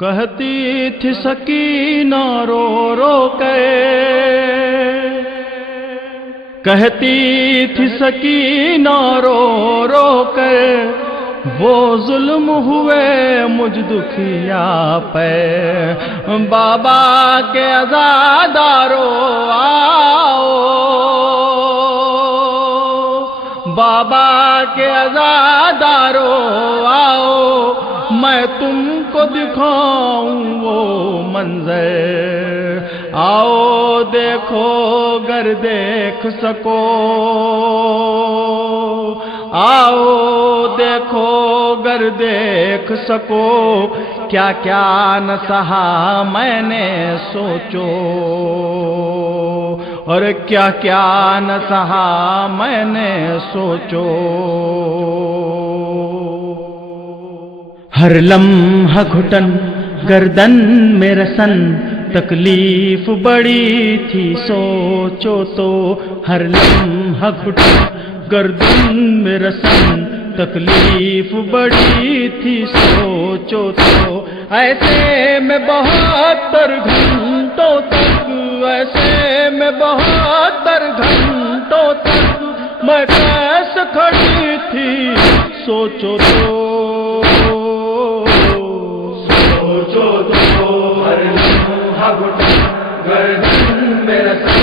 کہتی تھی سکینہ رو رو کے، کہتی تھی سکینہ رو رو کے، وہ ظلم ہوئے مجھ دکھیا پہ، بابا کے عزادارو آؤ، بابا کے عزادارو آؤ، میں تم کو دکھاؤں وہ منظر، آؤ دیکھو گر دیکھ سکو، آؤ دیکھو گر دیکھ سکو، کیا کیا نہ سہا میں نے سوچو، اور کیا کیا نہ سہا میں نے سوچو۔ ہر لمحہ گھٹن گردن میں رسن، تکلیف بڑی تھی سوچو تو، ہر لمحہ گھٹن گردن میں رسن، تکلیف بڑی تھی سوچو تو، ایسے میں 72 گھنٹوں تک، ایسے میں 72 گھنٹوں تک میں کیسے کھڑی تھی سوچو تو، سوچو تو، ہر لمحہ گھٹن گردن میں رسن،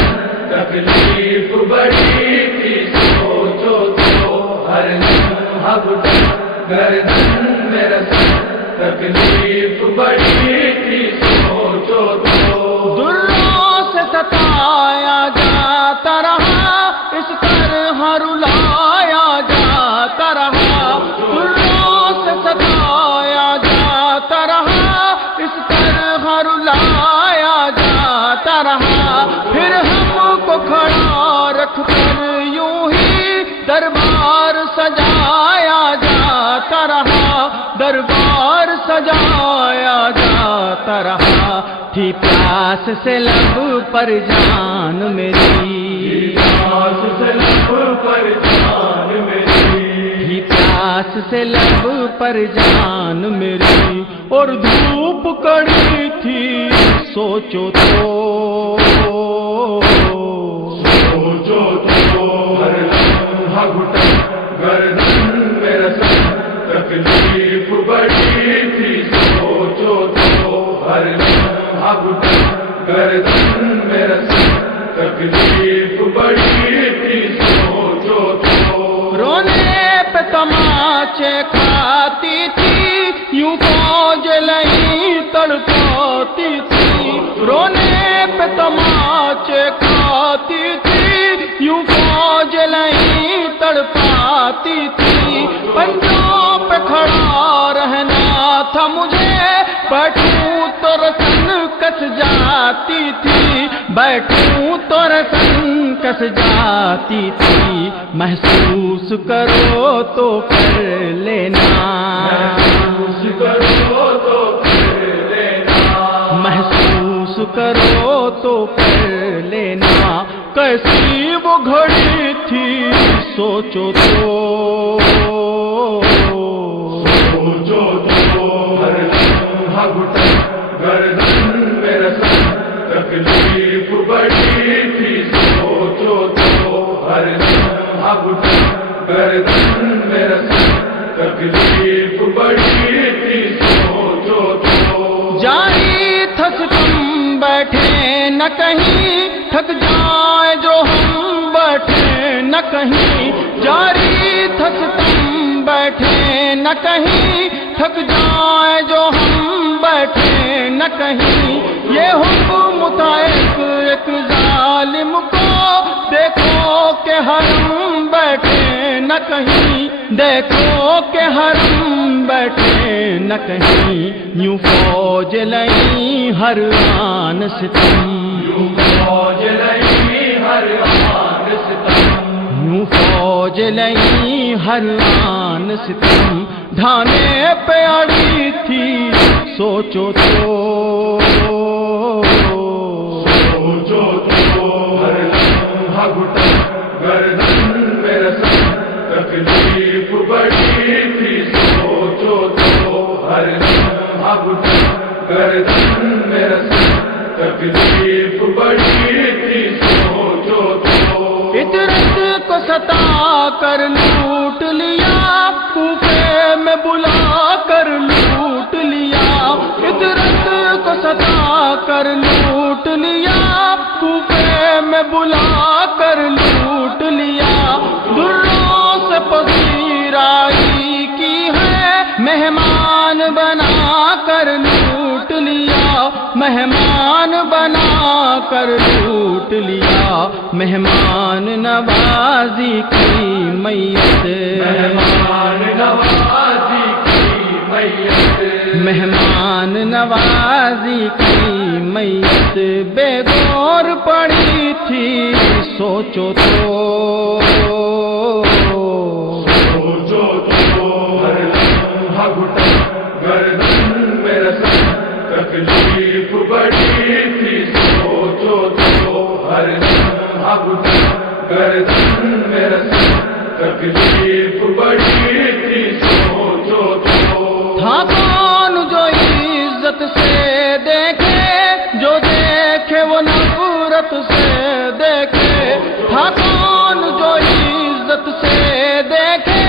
تکلیف بڑی تھی سوچو تو، ہر لمحہ گھٹن گردن میں رسن، تکلیف بڑی تھی سوچو تو، دروں سے ستایا جاتا رہا، اس طرح رلایا جاتا رہا، دروں سے ستایا جاتا رہا، اس طرح رلایا جاتا رہا، پھر ہم کو کھڑا رکھ کر یوں ہی دربار سجایا جاتا رہا، دربار سجایا جاتا رہا، تھی پیاس سے لب پر جان میری، پیاس سے لب پر جان میری، تھی پیاس سے لب پر جان میری، اور دھوپ کڑی تھی سوچو تو، سوچو تو، ہر لمحہ گھٹن گردن میں رسن، تکلیف بڑی تھی سوچو تو، ہر لمحہ گھٹن گردن میں رسن، تکلیف بڑی تھی سوچو تو، رونے پہ تماچے کھاتی تھی، یوں فوج لئی تڑپاتی تھی، رونے پہ تماچے کھاتی تھی، یوں فوج لئی تڑپاتی تھی، پنجوں پہ کھڑا رہنا تھا مجھے، بیٹھوں تو رسن کس جاتی تھی، بیٹھوں تو رسن کس جاتی تھی، محسوس کرو تو کر لینا، محسوس کرو تو کر لینا، محسوس کرو تو کر لینا، کیسی وہ گھڑی تھی سوچو تو، سوچو تو، ہر لمحہ گھٹن گردن میں رسن، تکلیف بڑی تھی سوچو تو، ہر لمحہ گھٹن گردن میں رسن، تکلیف بڑی تھی سوچو تو، جاری تھک تم بیٹھے نہ کہیں، تھک جائے جو ہم بیٹھے نہ کہیں، جاری تھک تم بیٹھے نہ کہیں، تھک جائے جو ہم بیٹھے نہ کہیں، یہ حکم تھا ایک ظالم کو، دیکھو کہ حرم بیٹھے نہ کہیں، دیکھو کہ حرم بیٹھے نہ کہیں، یوں فوج لئی ہر آن ستم، یوں فوج لئی ہر آن ستم، یوں فوج لئی ہر آن ستم، ڈھانے پہ اڑی تھی سوچو تو، سوچو تو، ہر لمحہ گھٹن گردن میں رسن، تکلیف بڑی تھی سوچو تو، ہر لمحہ گھٹن گردن میں رسن تکلیف بڑی تھی سوچو تو فطرت کو ستا کر لوٹ لیا کوفے میں بلا کر لوٹ لیا فطرت کو ستا کر لوٹ لیا کوفے میں بلا کر لوٹ لیا دروں سے پذیرائی کی ہے مہمان بنا کر لوٹ لیا مہمان بنا کر لوٹ لیا مہمان نوازی کی میت مہمان نوازی کی میت مہمان نوازی کی میت بے غور پڑی تھی سوچو تو سوچو تو ہر لمحہ گھٹن گردن میں رسن تکلیف بڑی تھی سوچو تو ہر لمحہ گھٹن گردن میں رسن تکلیف بڑی تھی سوچو تو تھا کون جو عزت سے دیکھے جو دیکھے وہ نفرت سے دیکھے تھا کون جو عزت سے دیکھے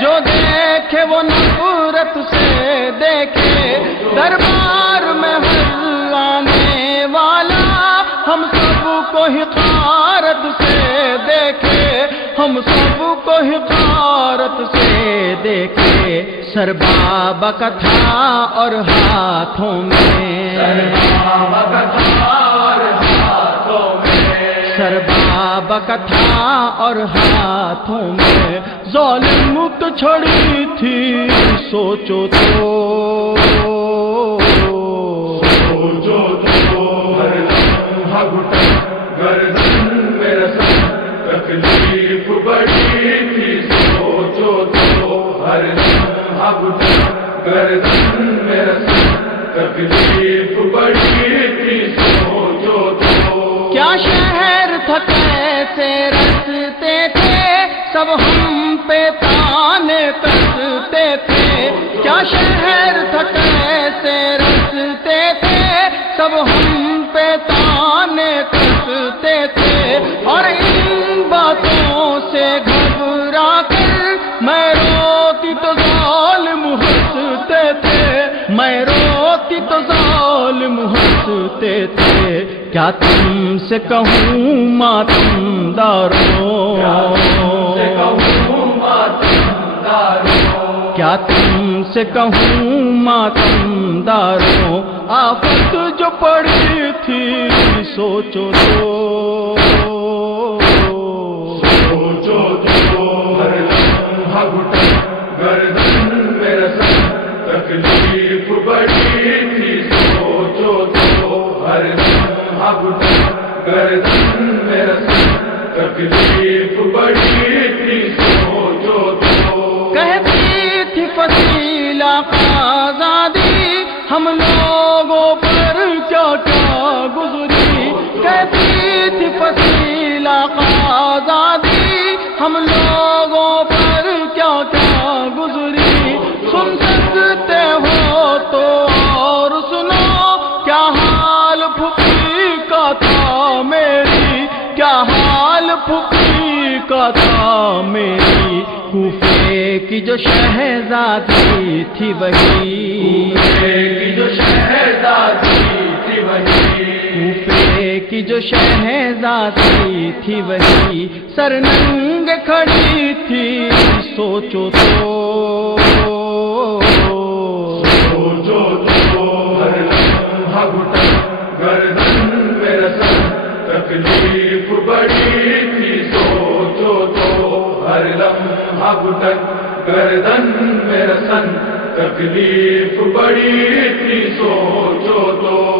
جو دیکھے وہ نفرت سے دیکھے دربار میں ہر آنے والا ہم سب کو حقارت سے دیکھے ہم سب کو حقارت سے دیکھے سر بابا کا تھا اور ہاتھوں میں سر بابا کا تھا اور ہاتھوں میں ظالم کو چھڑی تھی سوچو تو سوچو تو ہر لمحہ گھٹن گردن میں رسن تکلیف بڑی تھی سوچو تو ہر لمحہ گھٹن گردن میں رسن تکلیف بڑی تھی سوچو تو کیا شہر تھا کیسے رستے تھے سب ہم پہ تانے کستے تھے کیا شہر تھا کیسے رستے تھے سب ہم پہ تانے کستے تھے اور ان باتوں سے گھبرا کر میں روتی تو ظالم ہنستے تھے میں روتی تو ظالم ہنستے تھے کیا تم سے کہوں ماتم داروں کیا تم سے کہوں ماتم داروں آفت جو پڑی تھی سوچو تو سوچو تو ہر لمحہ گھٹن گردن میں رسن تکلیف بڑی تھی سوچو تو ہر لمحہ گھٹن گردن میں رسن تکلیف بڑی تھی سوچو تو کہتی تھی فصیلہ آزادی ہم لوگوں پر کیا کیا گزری کہتی تھی فصیلہ آزادی ہم لوگوں پر کیا کیا گزری سن سکتے ہو تو اور سنو کیا حال پھوپھی کا تھا میری کیا حال پھوپھی کا تھا میری کوفے کی جو شہزادی تھی وہی جو شہزادی تھی وہی کوفے کی جو شہزادی تھی وہی سر ننگ کھڑی تھی سوچو تو سوچو تو ہر لمحہ گھٹن گردن میں رسن تکلیف بڑی تھی سوچو تو ہر لمحہ گھٹن گردن میں رسن تکلیف بڑی تھی سوچو تو